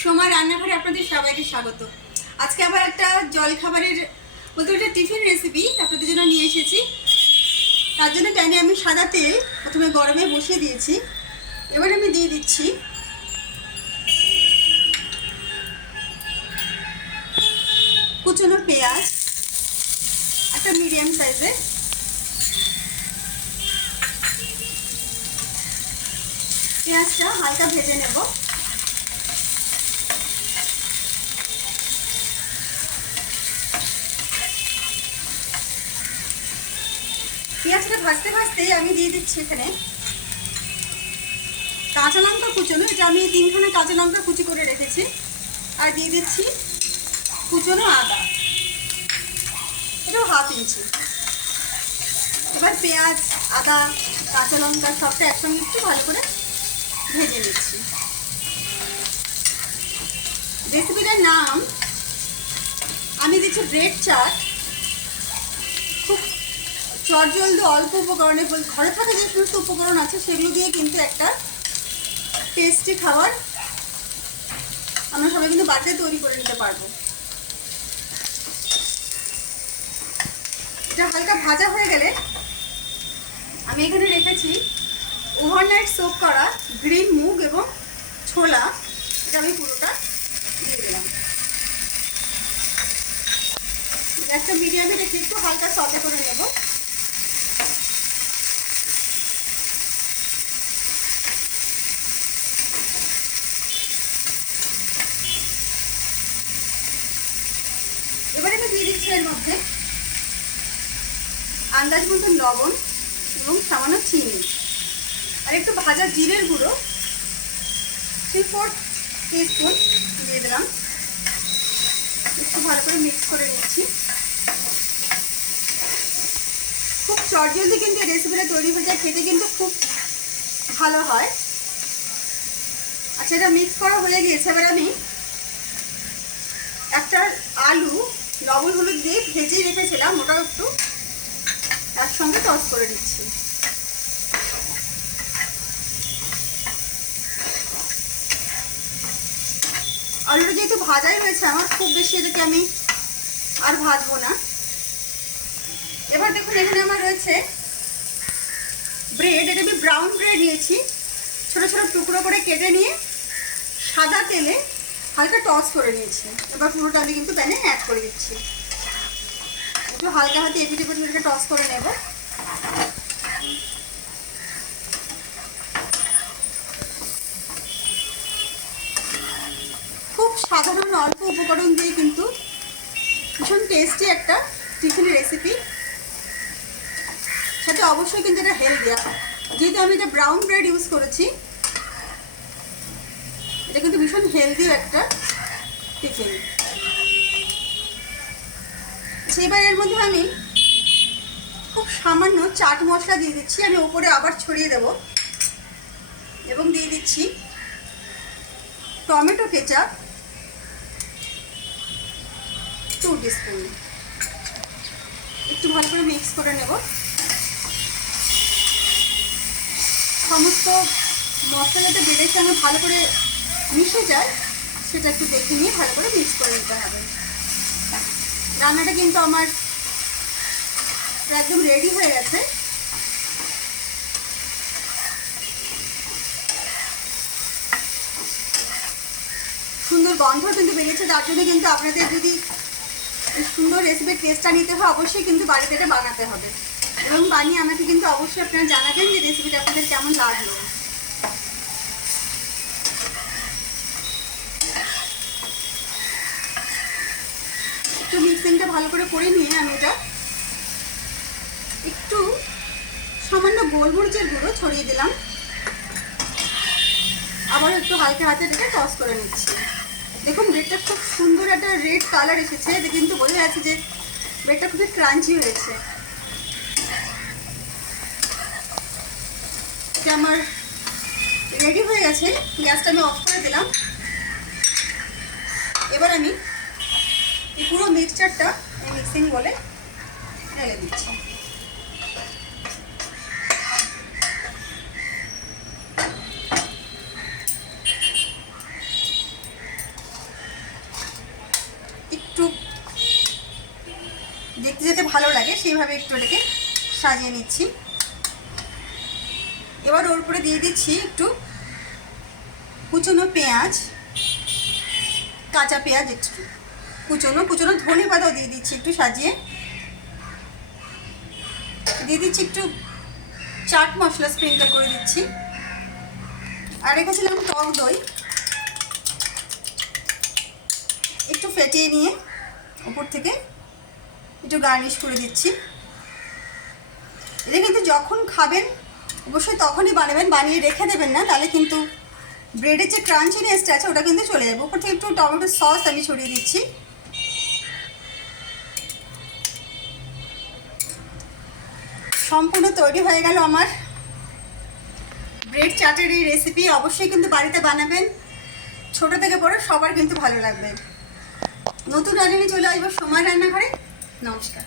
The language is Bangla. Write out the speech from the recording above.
সোমা রান্নাঘরে আপনাদের সবাইকে স্বাগত। আজকে আবার একটা জলখাবারের বলতে একটা টিফিন রেসিপি আপনাদের জন্য নিয়ে এসেছি। তার জন্য প্যানে আমি সাদা তেল প্রথমে গরমে বসিয়ে দিয়েছি। এবার আমি দিয়ে দিচ্ছি কুচনো পেঁয়াজ, একটা মিডিয়াম সাইজের। পেঁয়াজটা হালকা ভেজে নেব। পেঁয়াজটা ভাজতে ভাজতে আমি দিয়ে দিচ্ছি এখানে কাঁচা লঙ্কা কুচনো। এটা আমি 3খানা কাঁচা লঙ্কা কুচি করে রেখেছি। আর দিয়ে দিচ্ছি কুচনো আদা, এটাও হাফ ইঞ্চি। এবার পেঁয়াজ, আদা, কাঁচা লঙ্কা সবটা একসঙ্গে একটু ভালো করে ভেজে নিচ্ছি। রেসিপিটার নাম আমি দিচ্ছি ব্রেড চাট। খুব চটজলদি অল্প উপকরণে, ঘরে থাকা যে সমস্ত উপকরণ আছে সেগুলো দিয়ে কিন্তু একটা টেস্টি খাবার আমরা সবাই কিন্তু বাড়িতে তৈরি করে নিতে পারবো। এটা হালকা ভাজা হয়ে গেলে আমি এখানে রেখেছি ওভারনাইট সোক করা গ্রিন মুগ এবং ছোলা। এটা আমি পুরোটা দিয়ে দিলাম। একটা মিডিয়ামে রেখে একটু হালকা সতে করে নেব। এবারে আমি দিয়ে দিচ্ছি এর মধ্যে আন্দাজ মতো লবণ এবং সামান্য চিনি আর একটু ভাজা জিরের গুঁড়ো 3/4 টিস্পুন দিয়ে দিলাম। একটু ভালো করে মিক্স করে নিচ্ছি। খুব চটজলদি কিন্তু এই রেসিপিটা তৈরি হয়ে যায়, খেতে কিন্তু খুব ভালো হয়। আচ্ছা, এটা মিক্স করা হয়ে গিয়েছে। এবার আমি একটা আলু লবণ হলুদ দিয়ে ভেজে রেখেছিলাম, ওটাও একটু একসঙ্গে টস করে নিচ্ছি। আলুটা যেহেতু ভাজাই হয়েছে আমার, খুব বেশি এটাকে আমি আর ভাজবো না। এবার দেখুন এখানে আমার রয়েছে ব্রেড। এটা আমি ব্রাউন ব্রেড নিয়েছি, ছোট ছোট টুকরো করে কেটে নিয়ে সাদা তেলে হালকা টস করে নিয়েছি। এবার পুরোটা আমি কিন্তু প্যানে অ্যাড করে দিচ্ছি। একটু হালকা হাতে এপিট এপিট করে টস করে নেব। খুব সাধারণ অল্প উপকরণ দিয়ে কিন্তু ভীষণ টেস্টি একটা টিফিন রেসিপি। সাথে অবশ্যই কিন্তু এটা হেলদি। যেহেতু আমি এটা ব্রাউন ব্রেড ইউজ করেছি, এটা কিন্তু ভীষণ হেলদি একটা টিফিন। সেবার এর মধ্যে আমি খুব সামান্য চাট মশলা দিয়ে দিচ্ছি। আমি উপরে আবার ছড়িয়ে দেব এবং দিয়ে দিচ্ছি টমেটো কেচাপ 2 টিস্পুন। একটু ভালো করে মিক্স করে নেব। সমস্ত মশলাটা বেড়েছে আমি ভালো করে মিশে যায় সেটা একটু দেখে নিয়ে ভালো করে মিক্স করে নিতে হবে। রান্নাটা কিন্তু আমার একদম রেডি হয়ে গেছে। সুন্দর গন্ধ কিন্তু বেরিয়েছে। তার জন্য কিন্তু আপনাদের যদি সুন্দর রেসিপির টেস্টটা নিতে হয় অবশ্যই কিন্তু বাড়িতে এটা বানাতে হবে এবং বানিয়ে আমাকে কিন্তু অবশ্যই আপনারা জানাবেন যে রেসিপিটা আপনাদের কেমন লাগলো। একটু মিক্সিংটা ভালো করে নিয়ে আমি এটা একটু সামান্য গোলমরিচের গুঁড়ো ছড়িয়ে দিলাম। আবার একটু হালকা হাতে রেখে টস করে নিচ্ছি। দেখুন ব্রেডটা খুব সুন্দর একটা রেড কালার এসেছে। এটা কিন্তু বোঝা যাচ্ছে যে ব্রেডটা খুবই ক্রাঞ্চি হয়েছে। এটা আমার রেডি হয়ে গেছে। গ্যাসটা আমি অফ করে দিলাম। এবার আমি এই পুরো মিক্সচারটা এই মিক্সিং বলে ঢেলে দিচ্ছি। যাতে ভালো লাগে সেইভাবে একটু এটাকে সাজিয়ে নিচ্ছি। এবার ওর উপরে দিয়ে দিচ্ছি একটু কুচনো পেঁয়াজ, কাঁচা পেঁয়াজ একটু কুচনো ধনে পাতাও দিয়ে দিচ্ছি একটু সাজিয়ে। দিয়ে দিচ্ছি একটু চাট মশলা স্প্রিঙ্কল করে দিচ্ছি। আর রেখেছিলাম টক দই, একটু ফেটিয়ে নিয়ে উপর থেকে একটু গার্নিশ করে দিচ্ছি। এটা কিন্তু যখন খাবেন অবশ্যই তখনই বানাবেন, বানিয়ে রেখে দেবেন না, তাহলে কিন্তু ব্রেডের যে ক্রাঞ্চিনেসটা আছে ওটা কিন্তু চলে যাবে। উপর থেকে একটু টমেটো সস আমি ছড়িয়ে দিচ্ছি। সম্পূর্ণ তৈরি হয়ে গেল আমার ব্রেড চাটের এই রেসিপি। অবশ্যই কিন্তু বাড়িতে বানাবেন, ছোট থেকে বড় সবার কিন্তু ভালো লাগবে। নতুন রান্না নিয়ে চলে আসবো সময় রান্নাঘরে। নমস্কার।